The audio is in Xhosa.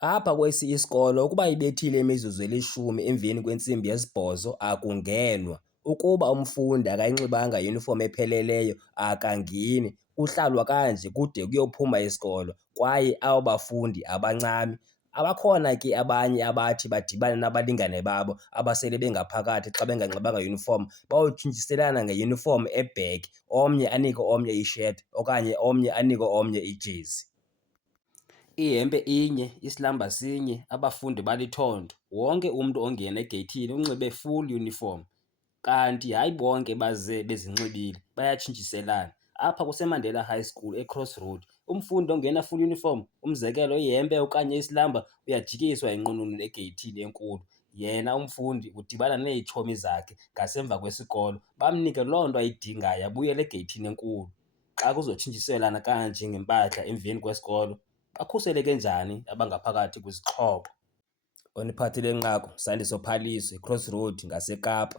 Apha kwesi isikolo ukuba ibethile imizuzu eli-10 emveni kwentsimbi yesi-8 akungenwa. Ukuba umfundi akayinxibanga iyunifomu epheleleyo akangeni. Kuhlalwa kanje kude kuyophuma isikolo kwaye abo bafundi abancami. Abakhona ke abanye abathi badibane nabalingane babo abasele bengaphakathi xa benganxibanga yunifomu bayotshintshiselana ngeyunifomu ebhegi, omnye anike omnye isheti okanye omnye anike omnye ijezi. Ihempe inye, isilamba sinye, abafundi balithontho. Wonke umntu ongena egeyithini unxibe full uniform. Kanti hayi bonke baze bezinxibile, bayatshintshiselana. Apha kuseMandela High School eCross Road, umfundi ongena full uniform, umzekelo ihempe okanye isilamba, uyajikiswa inqununu egeyithini enkulu. Yena umfundi udibana neetshomi zakhe ngasemva kwesikolo, bamnike loo nto ayidingayo abuyele egeyithini enkulu. Xa kuzotshintshiselwana kanje ngempahla emveni kwesikolo, bakhuseleke njani abangaphakathi kwizixhobo? Oniphathele nqaku, Sandiso Phaliso, eCross Road ngaseKapa.